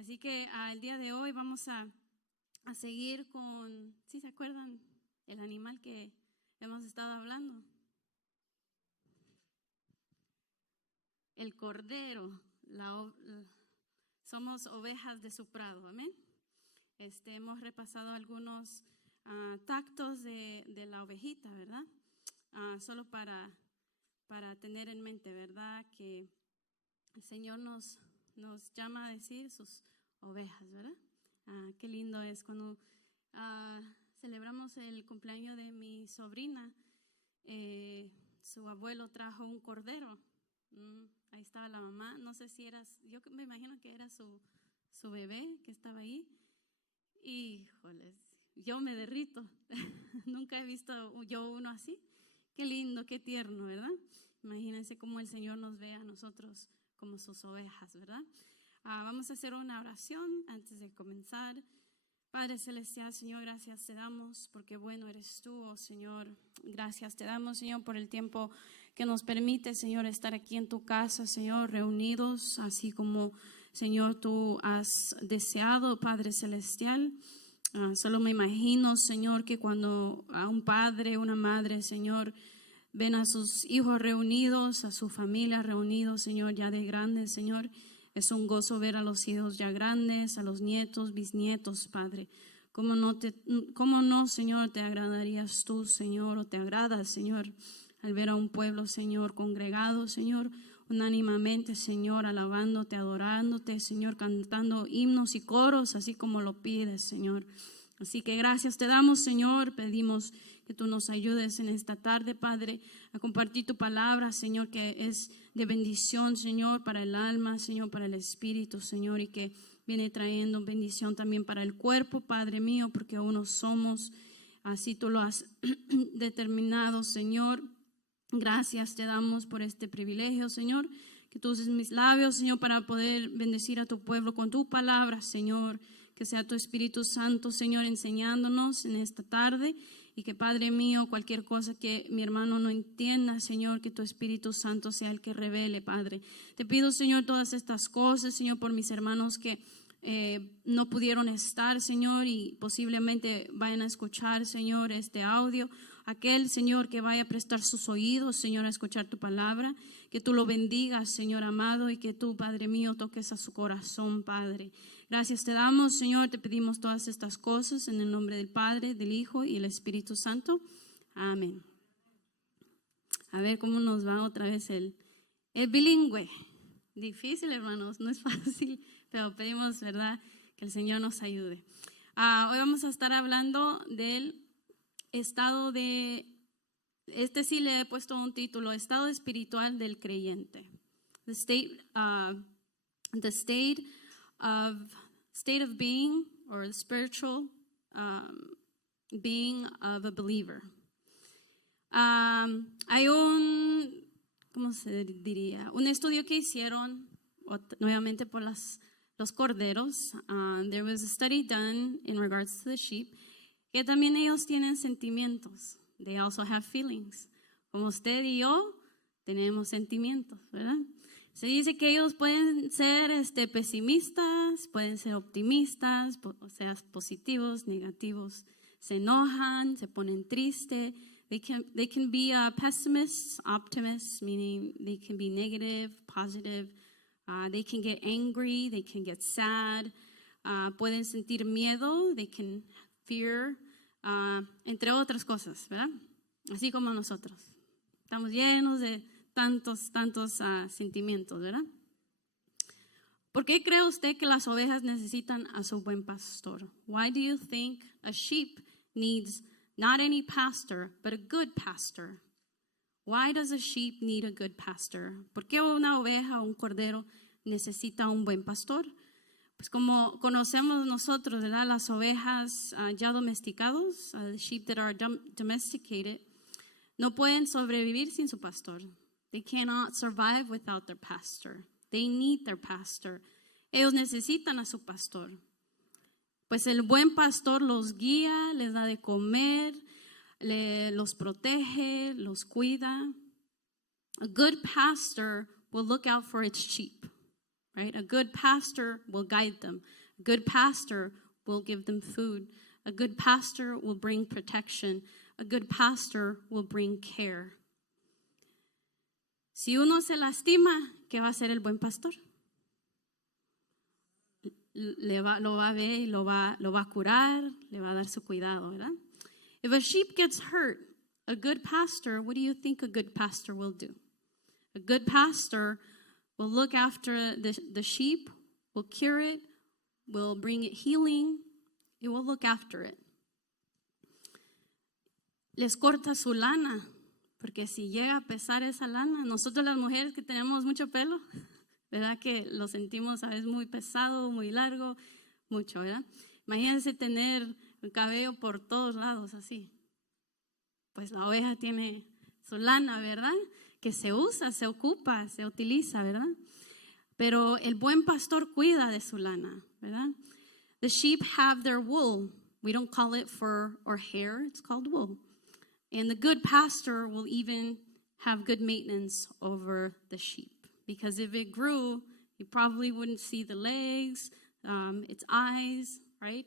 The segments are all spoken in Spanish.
Así que el día de hoy vamos a seguir con, ¿sí se acuerdan? El animal que hemos estado hablando. El cordero, somos ovejas de su prado, amén. Hemos repasado algunos tactos de la ovejita, ¿verdad? Solo para tener en mente, ¿verdad? Que el Señor nos llama a decir sus ovejas, ¿verdad? Qué lindo es cuando celebramos el cumpleaños de mi sobrina. Su abuelo trajo un cordero. Ahí estaba la mamá. No sé si yo me imagino que era su bebé que estaba ahí. Híjoles, yo me derrito. Nunca he visto yo uno así. Qué lindo, qué tierno, ¿verdad? Imagínense cómo el Señor nos ve a nosotros como sus ovejas, ¿verdad? Vamos a hacer una oración antes de comenzar. Padre Celestial, Señor, gracias te damos porque bueno eres tú, oh Señor. Gracias te damos, Señor, por el tiempo que nos permite, Señor, estar aquí en tu casa, Señor, reunidos, así como, Señor, tú has deseado, Padre Celestial. Solo me imagino, Señor, que cuando a un padre, una madre, Señor, ven a sus hijos reunidos, a su familia reunidos, Señor, ya de grandes, Señor, es un gozo ver a los hijos ya grandes, a los nietos, bisnietos, Padre. ¿Cómo no, Señor, te agradarías tú, Señor, o te agradas, Señor, al ver a un pueblo, Señor, congregado, Señor, unánimamente, Señor, alabándote, adorándote, Señor, cantando himnos y coros, así como lo pides, Señor. Así que gracias te damos, Señor, pedimos que tú nos ayudes en esta tarde, Padre, a compartir tu palabra, Señor, que es de bendición, Señor, para el alma, Señor, para el espíritu, Señor, y que viene trayendo bendición también para el cuerpo, Padre mío, porque uno somos, así tú lo has determinado, Señor. Gracias te damos por este privilegio, Señor, que tú uses mis labios, Señor, para poder bendecir a tu pueblo con tu palabra, Señor. Que sea tu Espíritu Santo, Señor, enseñándonos en esta tarde y que, Padre mío, cualquier cosa que mi hermano no entienda, Señor, que tu Espíritu Santo sea el que revele, Padre. Te pido, Señor, todas estas cosas, Señor, por mis hermanos que no pudieron estar, Señor, y posiblemente vayan a escuchar, Señor, este audio. Aquel, Señor, que vaya a prestar sus oídos, Señor, a escuchar tu palabra, que tú lo bendigas, Señor amado, y que tú, Padre mío, toques a su corazón, Padre. Gracias te damos, Señor, te pedimos todas estas cosas en el nombre del Padre, del Hijo y del Espíritu Santo. Amén. A ver cómo nos va otra vez el bilingüe. Difícil, hermanos, no es fácil, pero pedimos, ¿verdad?, que el Señor nos ayude. Hoy vamos a estar hablando del estado sí le he puesto un título, estado espiritual del creyente. The state of being or the spiritual being of a believer. Hay ¿cómo se diría? Un estudio que hicieron nuevamente por los corderos. There was a study done in regards to the sheep, que también ellos tienen sentimientos. They also have feelings. Como usted y yo tenemos sentimientos, ¿verdad? Se dice que ellos pueden ser pesimistas, pueden ser optimistas, o sea, positivos, negativos. Se enojan, se ponen tristes. They can be pessimists, optimists, meaning they can be negative, positive. They can get angry, they can get sad. Pueden sentir miedo, they can fear, entre otras cosas, ¿verdad? Así como nosotros. Estamos llenos de tantos sentimientos, ¿verdad? ¿Por qué cree usted que las ovejas necesitan a su buen pastor? Why do you think a sheep needs not any pastor, but a good pastor? Why does a sheep need a good pastor? ¿Por qué una oveja o un cordero necesita un buen pastor? Pues como conocemos nosotros, ¿verdad? Las ovejas ya domesticados, the sheep that are domesticated, no pueden sobrevivir sin su pastor. They cannot survive without their pastor. They need their pastor. Ellos necesitan a su pastor. Pues el buen pastor los guía, les da de comer, los protege, los cuida. A good pastor will look out for its sheep, right? A good pastor will guide them. A good pastor will give them food. A good pastor will bring protection. A good pastor will bring care. Si uno se lastima, ¿qué va a hacer el buen pastor? Lo va a ver y lo va a curar, le va a dar su cuidado, ¿verdad? If a sheep gets hurt, a good pastor, what do you think a good pastor will do? A good pastor will look after the sheep, will cure it, will bring it healing, it will look after it. Les corta su lana, porque si llega a pesar esa lana, nosotros las mujeres que tenemos mucho pelo, ¿verdad? Que lo sentimos a veces muy pesado, muy largo, mucho, ¿verdad? Imagínense tener el cabello por todos lados así. Pues la oveja tiene su lana, ¿verdad? Que se usa, se ocupa, se utiliza, ¿verdad? Pero el buen pastor cuida de su lana, ¿verdad? The sheep have their wool. We don't call it fur or hair, it's called wool. And the good pastor will even have good maintenance over the sheep. Because if it grew, you probably wouldn't see the legs, its eyes, right?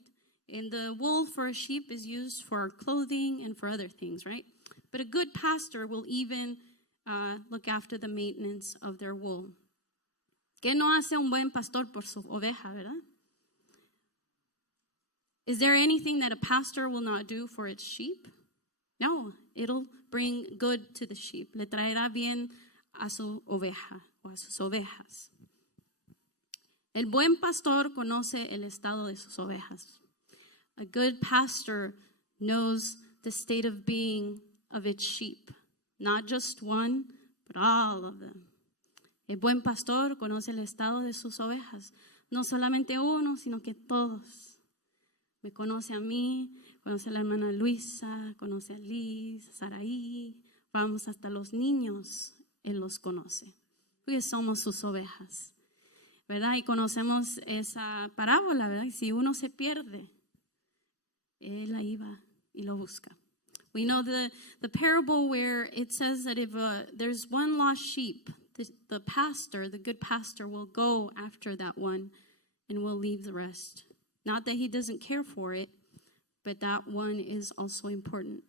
And the wool for a sheep is used for clothing and for other things, right? But a good pastor will even look after the maintenance of their wool. ¿Qué no hace un buen pastor por su oveja, verdad? Is there anything that a pastor will not do for its sheep? No, it'll bring good to the sheep. Le traerá bien a su oveja o a sus ovejas. El buen pastor conoce el estado de sus ovejas. A good pastor knows the state of being of its sheep. Not just one, but all of them. El buen pastor conoce el estado de sus ovejas. No solamente uno, sino que todos. Me conoce a mí, conoce a la hermana Luisa, conoce a Liz, a Saraí. Vamos hasta los niños, Él los conoce. Porque somos sus ovejas, ¿verdad? Y conocemos esa parábola, ¿verdad? Si uno se pierde, Él ahí va y lo busca. We know the parable where it says that if there's one lost sheep, the pastor, the good pastor, will go after that one and will leave the rest. Not that he doesn't care for it, but that one is also important.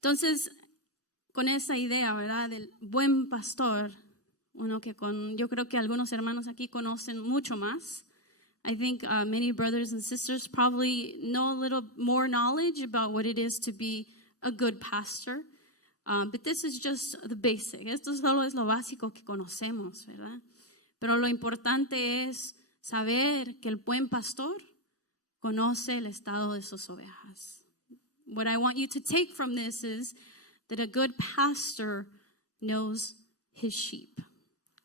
Entonces, con esa idea, ¿verdad? Del buen pastor, uno que yo creo que algunos hermanos aquí conocen mucho más. I think many brothers and sisters probably know a little more knowledge about what it is to be a good pastor. But this is just the basic. Esto solo es lo básico que conocemos, ¿verdad? Pero lo importante es saber que el buen pastor conoce el estado de sus ovejas. What I want you to take from this is that a good pastor knows his sheep.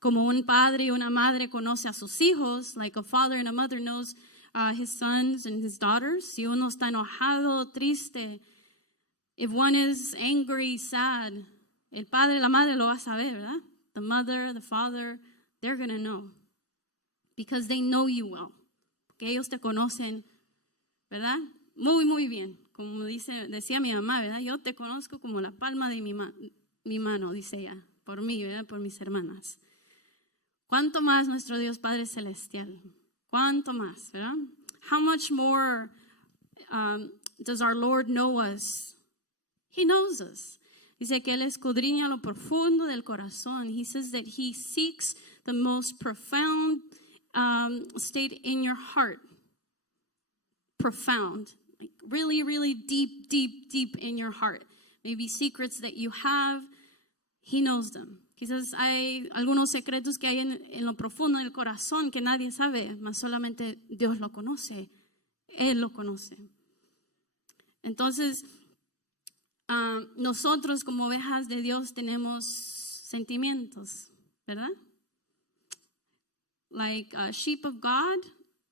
Como un padre y una madre conoce a sus hijos, like a father and a mother knows his sons and his daughters. Si uno está enojado, triste, if one is angry, sad, el padre y la madre lo va a saber, ¿verdad? The mother, the father, they're going to know. Because they know you well. Porque ellos te conocen, ¿verdad? Muy, muy bien. Como decía mi mamá, ¿verdad? Yo te conozco como la palma de mi mano, dice ella. Por mí, ¿verdad? Por mis hermanas. ¿Cuánto más nuestro Dios Padre Celestial? ¿Cuánto más, verdad? How much more does our Lord know us? He knows us. Dice que Él escudriña lo profundo del corazón. He says that He seeks the most profound state in your heart. Profound. Like really, really deep, deep, deep in your heart. Maybe secrets that you have, He knows them. Quizás hay algunos secretos que hay en lo profundo del corazón que nadie sabe, mas solamente Dios lo conoce. Él lo conoce. Entonces, nosotros como ovejas de Dios tenemos sentimientos, ¿verdad? Like a sheep of God,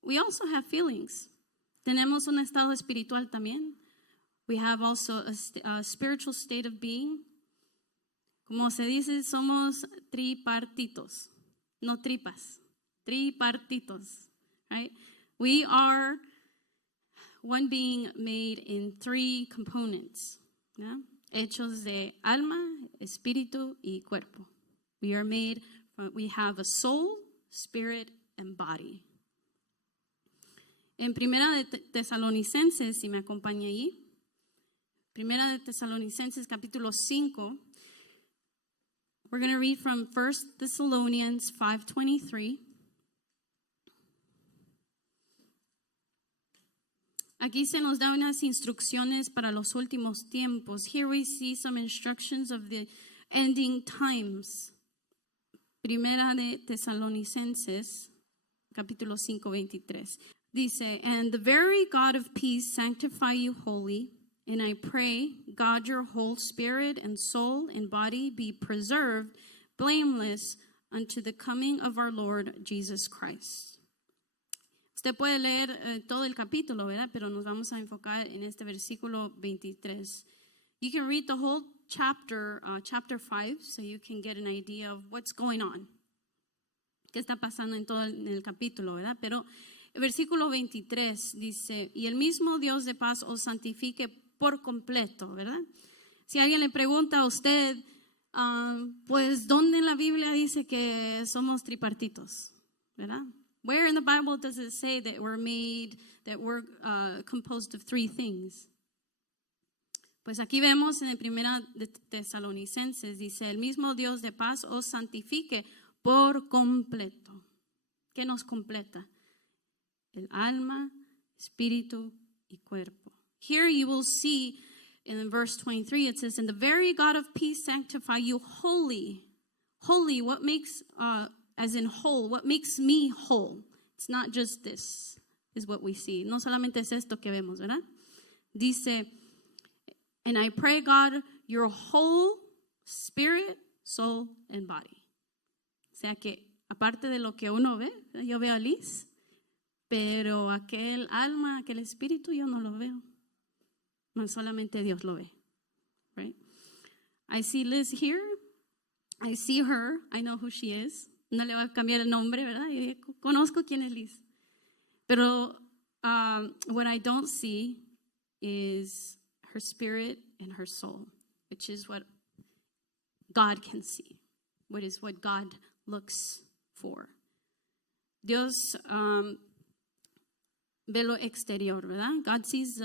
we also have feelings. Tenemos un estado espiritual también. We have also a spiritual state of being. Como se dice, somos tripartitos, no tripas, tripartitos, right? We are one being made in three components, ¿no? Hechos de alma, espíritu y cuerpo. We are made, we have a soul, spirit, and body. En Primera de Tesalonicenses, si me acompaña allí, Primera de Tesalonicenses capítulo 5, we're going to read from 1 Thessalonians 5:23. Aquí se nos da unas instrucciones para los últimos tiempos. Here we see some instructions of the ending times. Primera de Tesalonicenses, capítulo 5:23. Dice, and the very God of peace sanctify you wholly, and I pray, God, your whole spirit and soul and body be preserved blameless unto the coming of our Lord Jesus Christ. Usted puede leer todo el capítulo, ¿verdad? Pero nos vamos a enfocar en este versículo 23. You can read the whole chapter 5, so you can get an idea of what's going on. ¿Qué está pasando en todo el capítulo, verdad? Pero el versículo 23 dice, y el mismo Dios de paz os santifique por completo, ¿verdad? Si alguien le pregunta a usted, pues, ¿dónde en la Biblia dice que somos tripartitos, ¿verdad? Where in the Bible does it say that we're composed of three things? Pues aquí vemos en el Primera de Tesalonicenses, dice, el mismo Dios de paz os santifique por completo. ¿Qué nos completa? El alma, espíritu y cuerpo. Here you will see in verse 23, it says, and the very God of peace sanctify you wholly. Holy, what makes, as in whole, what makes me whole? It's not just this, is what we see. No solamente es esto que vemos, ¿verdad? Dice, and I pray, God, your whole spirit, soul, and body. O sea que, aparte de lo que uno ve, yo veo a Liz, pero aquel alma, aquel espíritu, yo no lo veo. No, solamente Dios lo ve. Right? I see Liz here. I see her. I know who she is. No le va a cambiar el nombre, ¿verdad? Yo conozco quién es Liz. Pero what I don't see is her spirit and her soul, which is what God can see, what is what God looks for. Dios ve lo exterior, ¿verdad? God sees,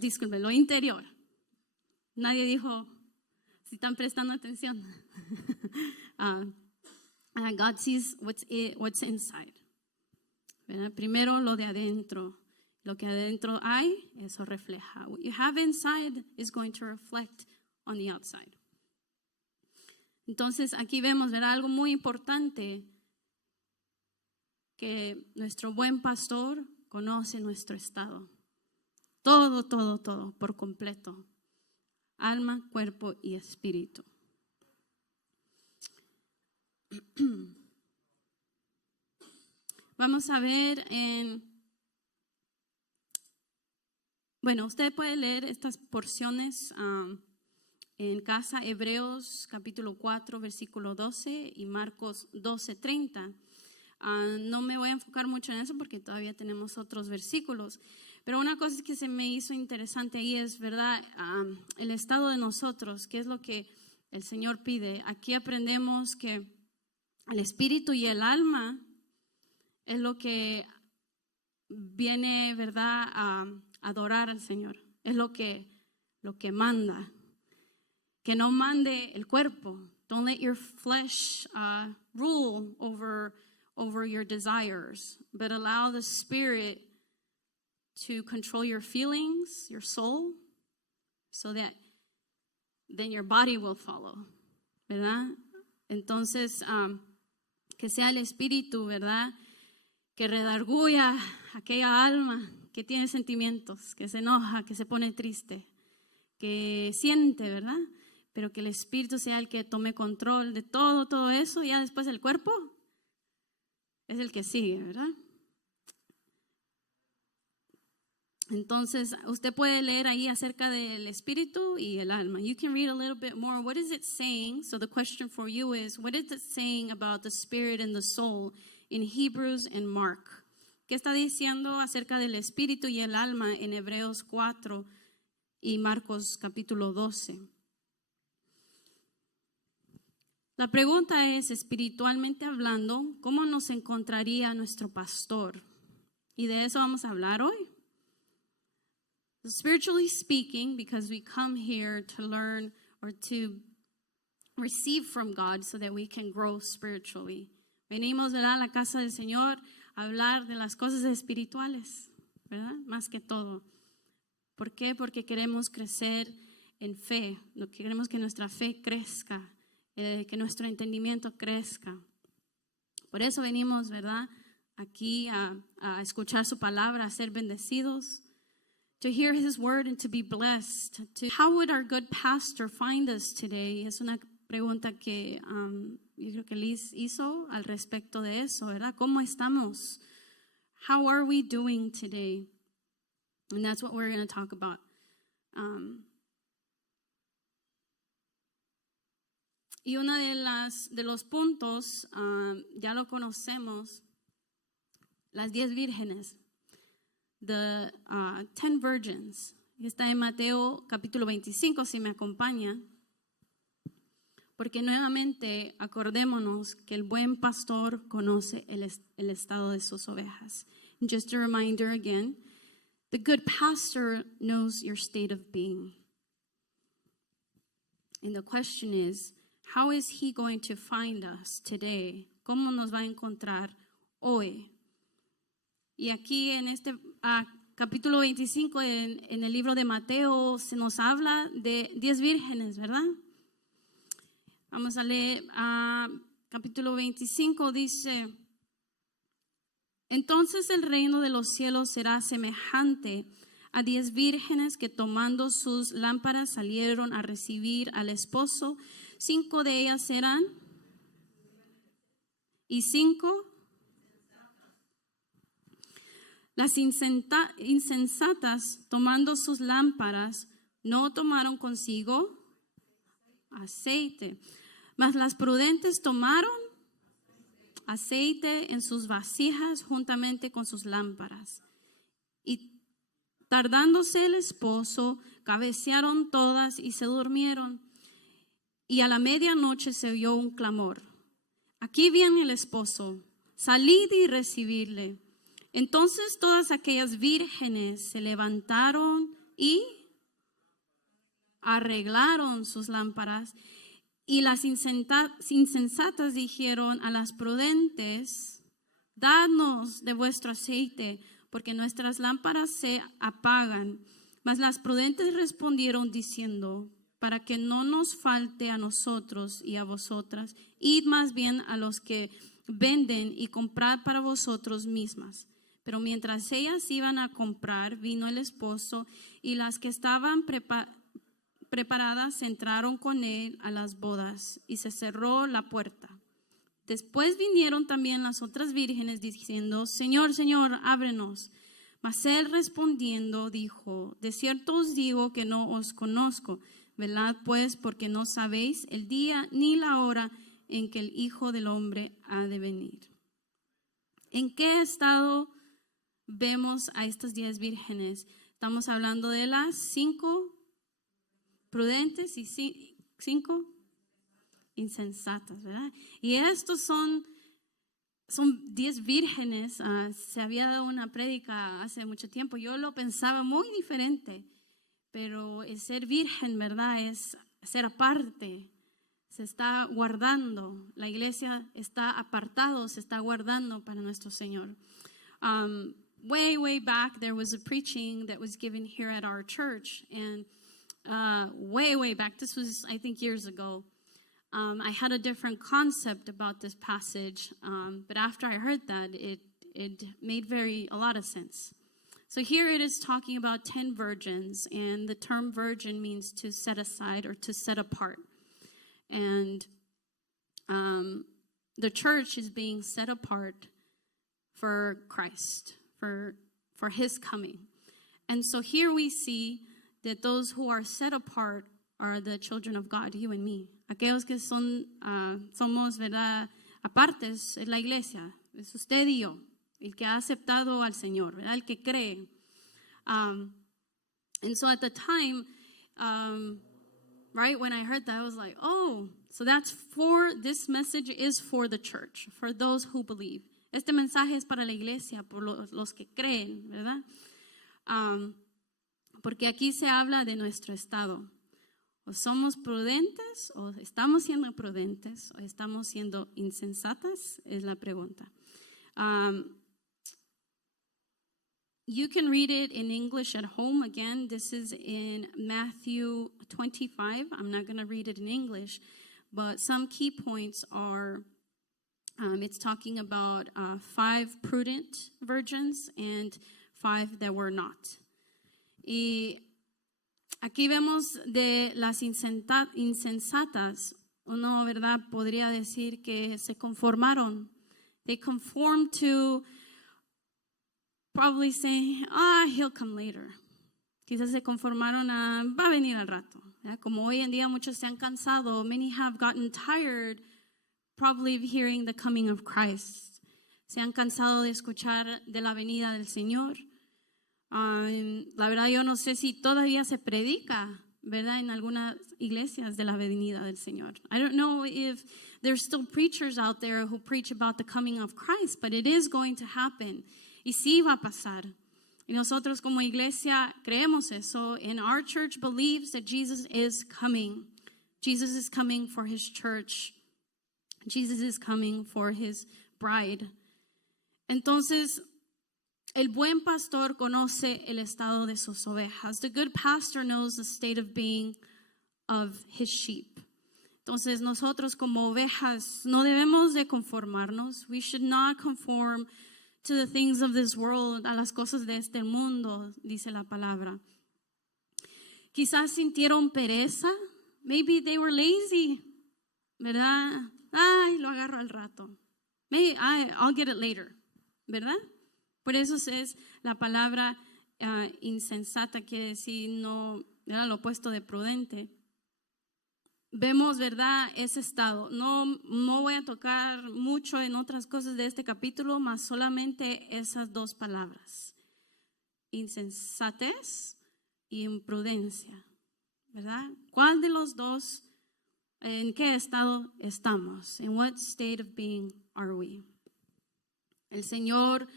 disculpe, lo interior. Nadie dijo, si están prestando atención. God sees what's inside. ¿Verdad? Primero lo de adentro. Lo que adentro hay, eso refleja. What you have inside is going to reflect on the outside. Entonces aquí vemos, ¿verdad? Algo muy importante, que nuestro buen pastor conoce nuestro estado. Todo, todo, todo, por completo. Alma, cuerpo y espíritu. Vamos a ver bueno, usted puede leer estas porciones en casa, Hebreos capítulo 4, versículo 12 y Marcos 12:30. No me voy a enfocar mucho en eso porque todavía tenemos otros versículos. Pero una cosa que se me hizo interesante ahí es, ¿verdad? El estado de nosotros, qué es lo que el Señor pide. Aquí aprendemos que el espíritu y el alma es lo que viene, ¿verdad?, a adorar al Señor. Es lo que manda. Que no mande el cuerpo. Don't let your flesh rule over your desires, but allow the Spirit to control your feelings, your soul, so that then your body will follow, ¿verdad? Entonces, que sea el Espíritu, ¿verdad?, que redarguya aquella alma que tiene sentimientos, que se enoja, que se pone triste, que siente, ¿verdad? Pero que el Espíritu sea el que tome control de todo eso, y ya después el cuerpo es el que sigue, ¿verdad? Entonces, usted puede leer ahí acerca del espíritu y el alma. You can read a little bit more. What is it saying? So the question for you is, what is it saying about the spirit and the soul in Hebrews and Mark? ¿Qué está diciendo acerca del espíritu y el alma en Hebreos 4 y Marcos capítulo 12? La pregunta es, espiritualmente hablando, ¿cómo nos encontraría nuestro pastor? Y de eso vamos a hablar hoy. Spiritually speaking, because we come here to learn or to receive from God so that we can grow spiritually. Venimos, ¿verdad?, a la casa del Señor a hablar de las cosas espirituales, ¿verdad? Más que todo. ¿Por qué? Porque queremos crecer en fe, queremos que nuestra fe crezca, que nuestro entendimiento crezca. Por eso venimos, ¿verdad?, aquí a escuchar su palabra, a ser bendecidos, to hear his word and to be blessed. How would our good pastor find us today? Es una pregunta que yo creo que Liz hizo al respecto de eso, ¿verdad? ¿Cómo estamos? How are we doing today? And that's what we're going to talk about. Y uno de los puntos, ya lo conocemos, las 10 vírgenes, the 10 virgins. Está en Mateo capítulo 25, si me acompaña. Porque nuevamente acordémonos que el buen pastor conoce el estado de sus ovejas. Just a reminder again, the good pastor knows your state of being. And the question is, how is he going to find us today? ¿Cómo nos va a encontrar hoy? Y aquí en este capítulo 25 en el libro de Mateo se nos habla de 10 vírgenes, ¿verdad? Vamos a leer capítulo 25, dice: entonces el reino de los cielos será semejante a 10 vírgenes que tomando sus lámparas salieron a recibir al esposo. 5 de ellas eran y 5 las insensatas, tomando sus lámparas, no tomaron consigo aceite, mas las prudentes tomaron aceite en sus vasijas juntamente con sus lámparas. Y tardándose el esposo, cabecearon todas y se durmieron. Y a la medianoche se oyó un clamor: aquí viene el esposo, salid y recibidle. Entonces todas aquellas vírgenes se levantaron y arreglaron sus lámparas. Y las insensatas dijeron a las prudentes: dadnos de vuestro aceite, porque nuestras lámparas se apagan. Mas las prudentes respondieron diciendo: para que no nos falte a nosotros y a vosotras, id más bien a los que venden y comprad para vosotros mismas. Pero mientras ellas iban a comprar, vino el esposo, y las que estaban preparadas entraron con él a las bodas, y se cerró la puerta. Después vinieron también las otras vírgenes diciendo: Señor, Señor, ábrenos. Mas él respondiendo dijo: de cierto os digo que no os conozco. Velad pues, porque no sabéis el día ni la hora en que el Hijo del Hombre ha de venir. ¿En qué estado vemos a estas 10 vírgenes? Estamos hablando de las 5 prudentes y 5 insensatas, ¿verdad? Y estos son 10 vírgenes. Se había dado una prédica hace mucho tiempo. Yo lo pensaba muy diferente, pero el ser virgen, ¿verdad?, es ser aparte. Se está guardando. La iglesia está apartado, se está guardando para nuestro Señor. Way back, there was a preaching that was given here at our church, and way back, this was, I think, years ago. I had a different concept about this passage, but after I heard that, it made a lot of sense. So here it is talking about 10 virgins, and the term virgin means to set aside or to set apart. And the church is being set apart for Christ, for his coming. And so here we see that those who are set apart are the children of God, you and me. Aquellos que somos, ¿verdad?, apartes, es la iglesia, es usted y yo, el que ha aceptado al Señor, ¿verdad?, el que cree. And so at the time, right, when I heard that, I was like, oh, So this message is for the church, for those who believe. Este mensaje es para la iglesia, por los que creen, ¿verdad? Porque aquí se habla de nuestro estado. O somos prudentes, o estamos siendo prudentes, o estamos siendo insensatas, es la pregunta. You can read it in English at home. Again, this is in Matthew 25. I'm not going to read it in English, but some key points are, it's talking about 5 prudent virgins and 5 that were not. Y aquí vemos de las insensatas, uno, ¿verdad? Podría decir que se conformaron. They conformed to probably say, he'll come later. Quizás se conformaron a, va a venir al rato. ¿Ya? Como hoy en día muchos se han cansado, many have gotten tired probably of hearing the coming of Christ. Se han cansado de escuchar de la venida del Señor. La verdad yo no sé si todavía se predica, ¿verdad? En algunas iglesias de la venida del Señor. I don't know if there's still preachers out there who preach about the coming of Christ, but it is going to happen. Y sí va a pasar. Y nosotros como iglesia creemos eso. And our church believes that Jesus is coming. Jesus is coming for his church. Jesus is coming for his bride. Entonces, el buen pastor conoce el estado de sus ovejas. The good pastor knows the state of being of his sheep. Entonces, nosotros como ovejas no debemos de conformarnos. We should not conform to the things of this world, a las cosas de este mundo, dice la palabra. Quizás sintieron pereza. Maybe they were lazy, ¿verdad? Ay, lo agarro al rato. Maybe I'll get it later, ¿verdad? Por eso es la palabra insensata, quiere decir no, era lo opuesto de prudente. Vemos, ¿verdad?, ese estado. No voy a tocar mucho en otras cosas de este capítulo, más solamente esas 2 palabras. Insensatez y imprudencia, ¿verdad? ¿Cuál de los dos, en qué estado estamos? In what state of being are we? El Señor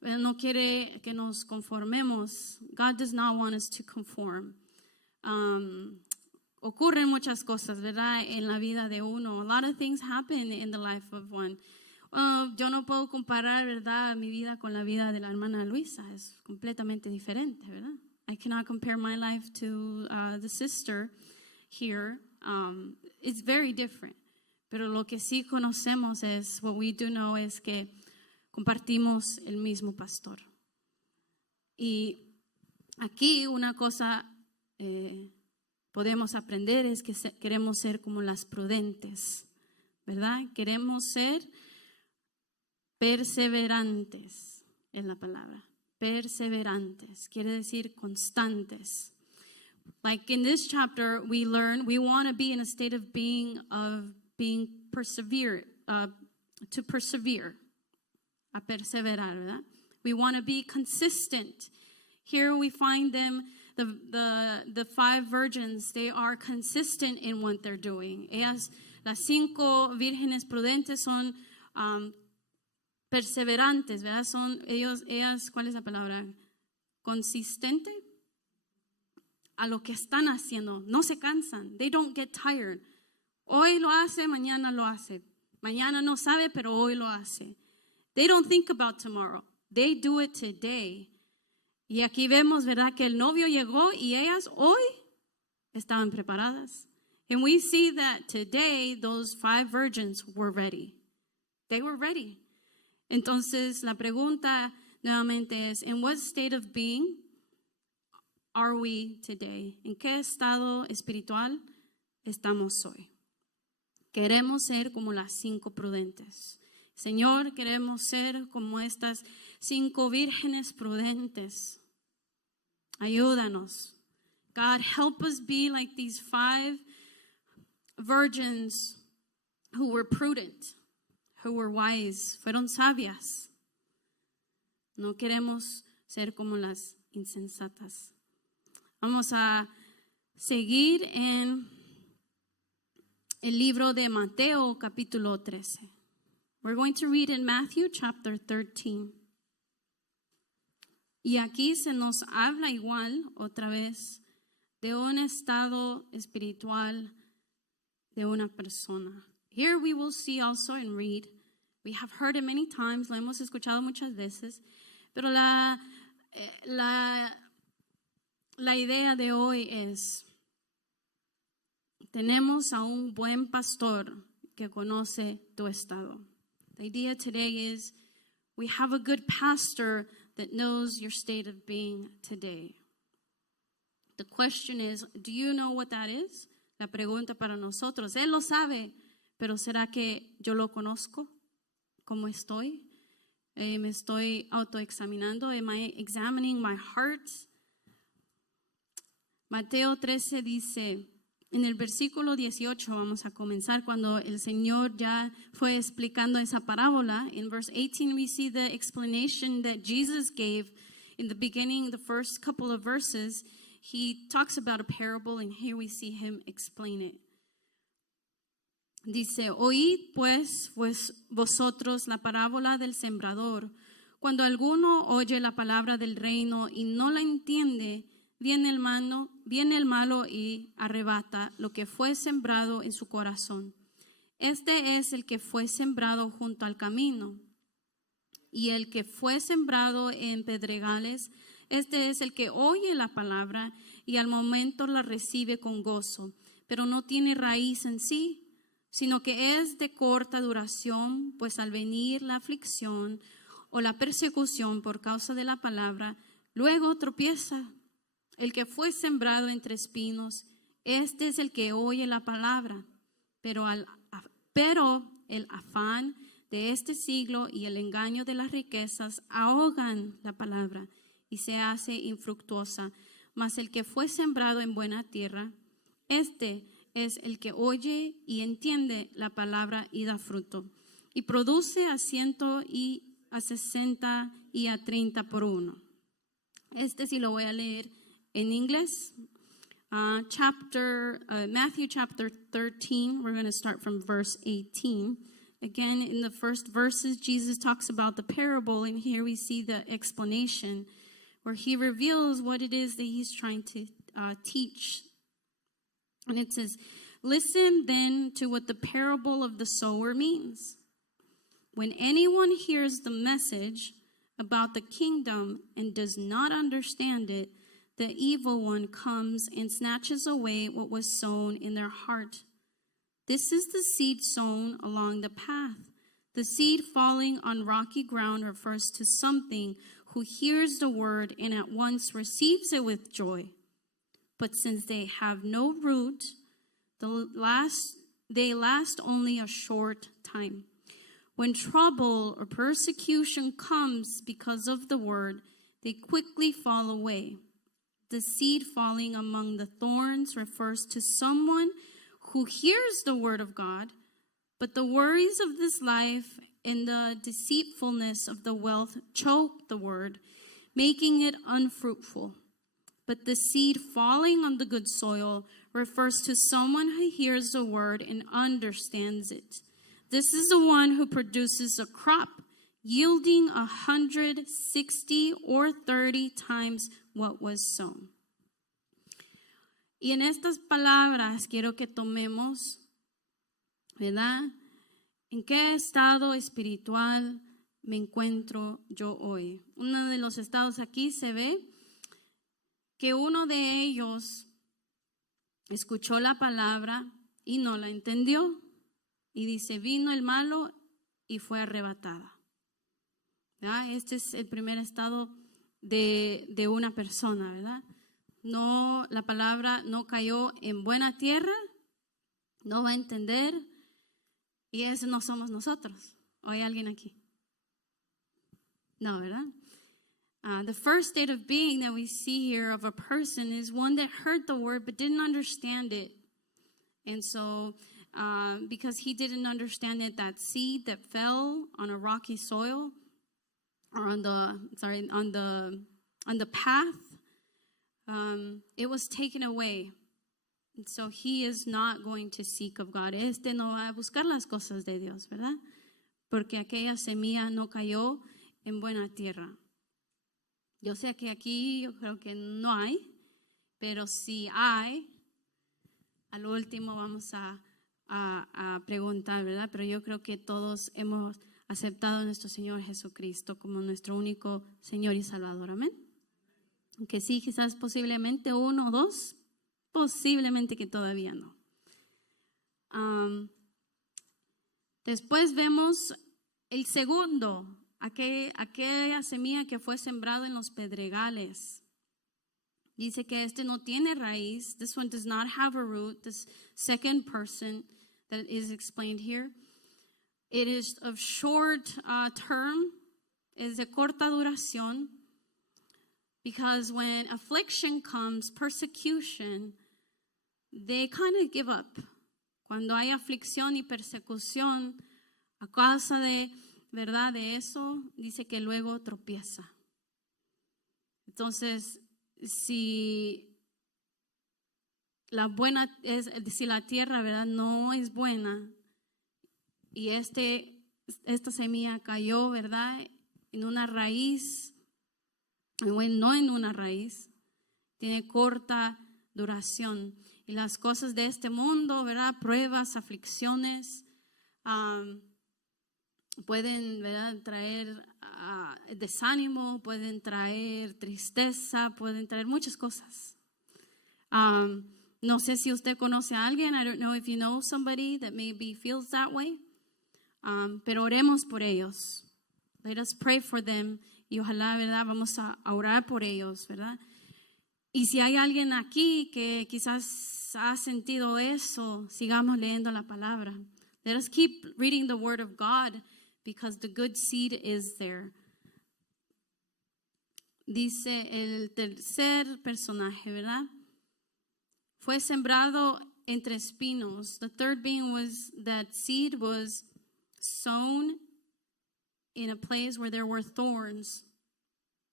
no quiere que nos conformemos. God does not want us to conform. Ocurren muchas cosas, ¿verdad? En la vida de uno. A lot of things happen in the life of one. Yo no puedo comparar, ¿verdad?, mi vida con la vida de la hermana Luisa. Es completamente diferente, ¿verdad? I cannot compare my life to the sister here. It's very different. Pero lo que sí conocemos es, what we do know es que compartimos el mismo pastor. Y aquí una cosa podemos aprender es que queremos ser como las prudentes, ¿verdad? Queremos ser perseverantes, es la palabra. Perseverantes, quiere decir constantes. Like in this chapter, we learn we want to be in a state of being persevere, to persevere, a perseverar, ¿verdad? We want to be consistent. Here we find them. The 5 virgins, they are consistent in what they're doing. Ellas, las 5 vírgenes prudentes son perseverantes, ¿verdad? Ellas, ¿cuál es la palabra? Consistente a lo que están haciendo. No se cansan. They don't get tired. Hoy lo hace, mañana lo hace. Mañana no sabe, pero hoy lo hace. They don't think about tomorrow. They do it today. Y aquí vemos, ¿verdad?, que el novio llegó y ellas hoy estaban preparadas. And we see that today those 5 virgins were ready. They were ready. Entonces la pregunta nuevamente es, in what state of being are we today? ¿En qué estado espiritual estamos hoy? Queremos ser como las 5 prudentes. Señor, queremos ser como estas 5 vírgenes prudentes. Ayúdanos. God, help us be like these 5 virgins who were prudent, who were wise, fueron sabias. No queremos ser como las insensatas. Vamos a seguir en el libro de Mateo capítulo 13. We're going to read in Matthew chapter 13. Y aquí se nos habla igual, otra vez, de un estado espiritual de una persona. Here we will see also and read, we have heard it many times, lo hemos escuchado muchas veces, pero la idea de hoy es, tenemos a un buen pastor que conoce tu estado. The idea today is, we have a good pastor that knows your state of being today. The question is, do you know what that is? La pregunta para nosotros, él lo sabe, pero ¿será que yo lo conozco? ¿Cómo estoy? ¿Me estoy autoexaminando? Am I examining my heart? Mateo 13 dice, en el versículo 18 vamos a comenzar cuando el Señor ya fue explicando esa parábola. In verse 18 we see the explanation that Jesus gave in the beginning, the first couple of verses. He talks about a parable and here we see him explain it. Dice, oíd pues vosotros la parábola del sembrador. Cuando alguno oye la palabra del reino y no la entiende, viene el malo y arrebata lo que fue sembrado en su corazón. Este es el que fue sembrado junto al camino. Y el que fue sembrado en pedregales, este es el que oye la palabra y al momento la recibe con gozo, pero no tiene raíz en sí, sino que es de corta duración, pues al venir la aflicción o la persecución por causa de la palabra, luego tropieza. El que fue sembrado entre espinos, este es el que oye la palabra, pero el afán de este siglo y el engaño de las riquezas ahogan la palabra y se hace infructuosa. Mas el que fue sembrado en buena tierra, este es el que oye y entiende la palabra y da fruto, y produce a 100 y a 60 y a 30 por uno. Este sí lo voy a leer en inglés. Matthew chapter 13, we're going to start from verse 18. Again, in the first verses, Jesus talks about the parable, and here we see the explanation where he reveals what it is that he's trying to teach. And it says, listen then to what the parable of the sower means. When anyone hears the message about the kingdom and does not understand it, the evil one comes and snatches away what was sown in their heart. This is the seed sown along the path. The seed falling on rocky ground refers to something who hears the word and at once receives it with joy. But since they have no root, they last only a short time. When trouble or persecution comes because of the word, they quickly fall away. The seed falling among the thorns refers to someone who hears the word of God, but the worries of this life and the deceitfulness of the wealth choke the word, making it unfruitful. But the seed falling on the good soil refers to someone who hears the word and understands it. This is the one who produces a crop yielding 160 or 30 times what was sown. Y en estas palabras quiero que tomemos, ¿verdad? ¿En qué estado espiritual me encuentro yo hoy? Uno de los estados aquí se ve que uno de ellos escuchó la palabra y no la entendió. Y dice, vino el malo y fue arrebatada. ¿Verdad? Este es el primer estado de una persona, ¿verdad? No, la palabra no cayó en buena tierra, no va a entender, y eso no somos nosotros. ¿O hay alguien aquí? No, ¿verdad? The first state of being that we see here of a person is one that heard the word but didn't understand it. And so, because he didn't understand it, that seed that fell on a rocky soil, or on the path, it was taken away. So he is not going to seek of God. No va a buscar las cosas de Dios, ¿verdad? Porque aquella semilla no cayó en buena tierra. Yo sé que aquí yo creo que no hay, pero si hay, al último vamos a preguntar, ¿verdad? Pero yo creo que todos hemos aceptado a nuestro Señor Jesucristo como nuestro único Señor y Salvador. Amén. Aunque sí, quizás posiblemente uno o dos, posiblemente que todavía no. Después vemos el segundo, aquella semilla que fue sembrado en los pedregales. Dice que no tiene raíz. This one does not have a root. This second person that is explained here. It is of short term. Es de corta duración. Because when affliction comes, persecution, they kind of give up. Cuando hay aflicción y persecución, a causa de, ¿verdad? De eso, dice que luego tropieza. Entonces, si la tierra, ¿verdad? No es buena y esta semilla cayó, ¿verdad? En una raíz, no en una raíz, tiene corta duración. Y las cosas de este mundo, ¿verdad? Pruebas, aflicciones, pueden, ¿verdad? Traer desánimo, pueden traer tristeza, pueden traer muchas cosas. No sé si usted conoce a alguien. I don't know if you know somebody that maybe feels that way. Pero oremos por ellos. Let us pray for them. Y ojalá, ¿verdad? Vamos a orar por ellos, ¿verdad? Y si hay alguien aquí que quizás ha sentido eso, sigamos leyendo la palabra. Let us keep reading the word of God because the good seed is there. Dice el tercer personaje, ¿verdad? Fue sembrado entre espinos. The third being was that seed was sown in a place where there were thorns.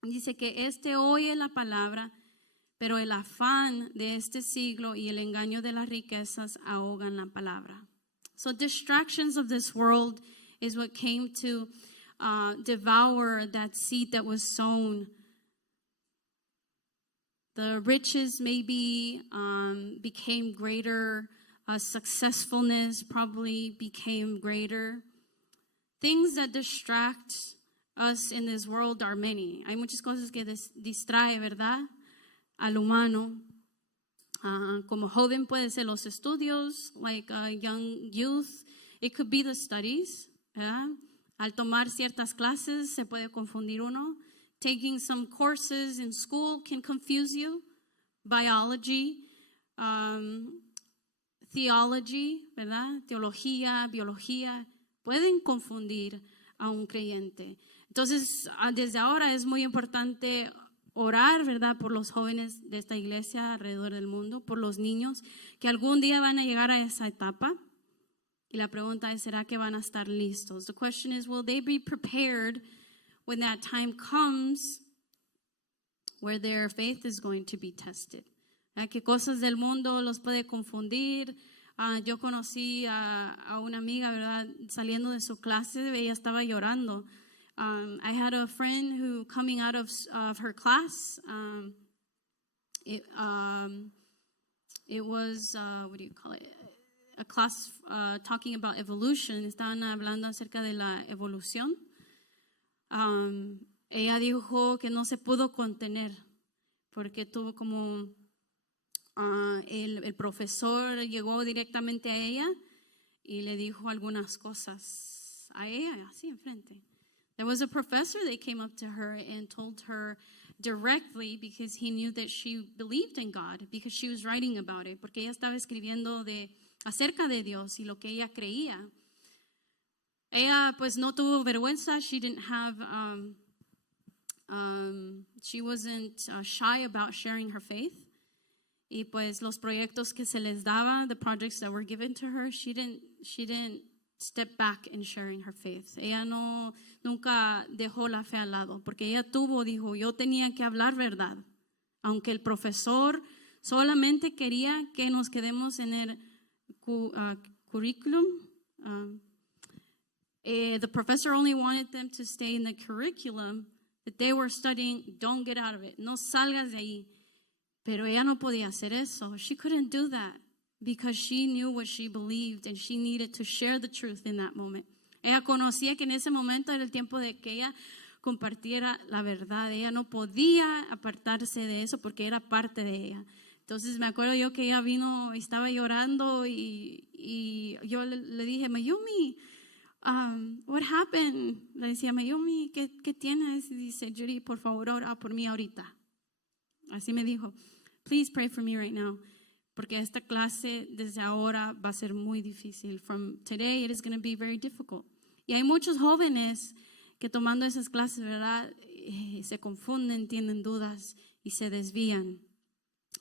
Dice que oye la palabra, pero el afán de este siglo y el engaño de las riquezas ahogan la palabra. So distractions of this world is what came to devour that seed that was sown. The riches maybe became greater. Successfulness probably became greater. Things that distract us in this world are many. Hay muchas cosas que distrae, ¿verdad? Al humano. Como joven puede ser los estudios, like a young youth. It could be the studies. ¿Verdad? Al tomar ciertas clases se puede confundir uno. Taking some courses in school can confuse you. Biology, theology, ¿verdad? Teología, biología, pueden confundir a un creyente. Entonces, desde ahora es muy importante orar, ¿verdad? Por los jóvenes de esta iglesia alrededor del mundo, por los niños que algún día van a llegar a esa etapa. Y la pregunta es, ¿será que van a estar listos? The question is, will they be prepared when that time comes where their faith is going to be tested? ¿Qué cosas del mundo los puede confundir? Yo conocí a una amiga, ¿verdad? Saliendo de su clase, ella estaba llorando. I had a friend who, coming out of her class, it was, what do you call it? A class talking about evolution. Estaban hablando acerca de la evolución. Ella dijo que no se pudo contener porque tuvo como el profesor llegó directamente a ella y le dijo algunas cosas a ella así enfrente. There was a professor that came up to her and told her directly because he knew that she believed in God, because she was writing about it, porque ella estaba escribiendo acerca de Dios y lo que ella creía. Ella pues no tuvo vergüenza. She didn't have, she wasn't shy about sharing her faith. Y pues los proyectos que se les daba, the projects that were given to her, she didn't step back in sharing her faith. Ella nunca dejó la fe al lado, porque ella dijo, yo tenía que hablar verdad. Aunque el profesor solamente quería que nos quedemos en el curriculum. The professor only wanted them to stay in the curriculum that they were studying. Don't get out of it. No salgas de ahí. Pero ella no podía hacer eso. She couldn't do that because she knew what she believed and she needed to share the truth in that moment. Ella conocía que en ese momento era el tiempo de que ella compartiera la verdad. Ella no podía apartarse de eso porque era parte de ella. Entonces me acuerdo yo que ella vino y estaba llorando y yo le dije, Mayumi, what happened? Le decía, Mayumi, ¿qué tienes? Y dice, Judy, por favor, ora por mí ahorita. Así me dijo, please pray for me right now. Porque esta clase desde ahora va a ser muy difícil. From today it is going to be very difficult. Y hay muchos jóvenes que tomando esas clases, ¿verdad? Se confunden, tienen dudas y se desvían.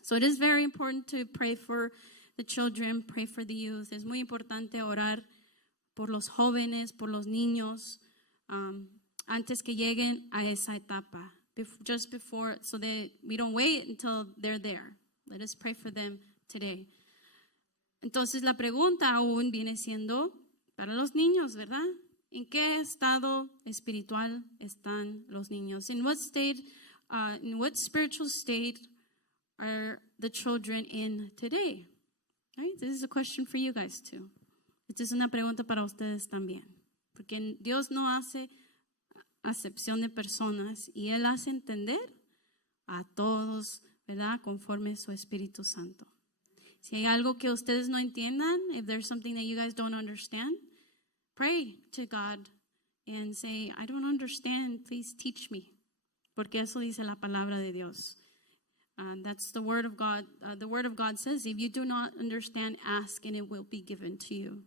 So it is very important to pray for the children, pray for the youth. Es muy importante orar por los jóvenes, por los niños, antes que lleguen a esa etapa. Just before, so that we don't wait until they're there. Let us pray for them today. Entonces la pregunta aún viene siendo para los niños, ¿verdad? ¿En qué estado espiritual están los niños? In what spiritual state are the children in today? Right? This is a question for you guys too. Esta es una pregunta para ustedes también, porque Dios no hace acepción de personas y Él hace entender a todos, ¿verdad? Conforme su Espíritu Santo. Si hay algo que ustedes no entiendan, if there's something that you guys don't understand, pray to God and say, I don't understand, please teach me. Porque eso dice la palabra de Dios. That's the word of God. The word of God says, if you do not understand, ask and it will be given to you.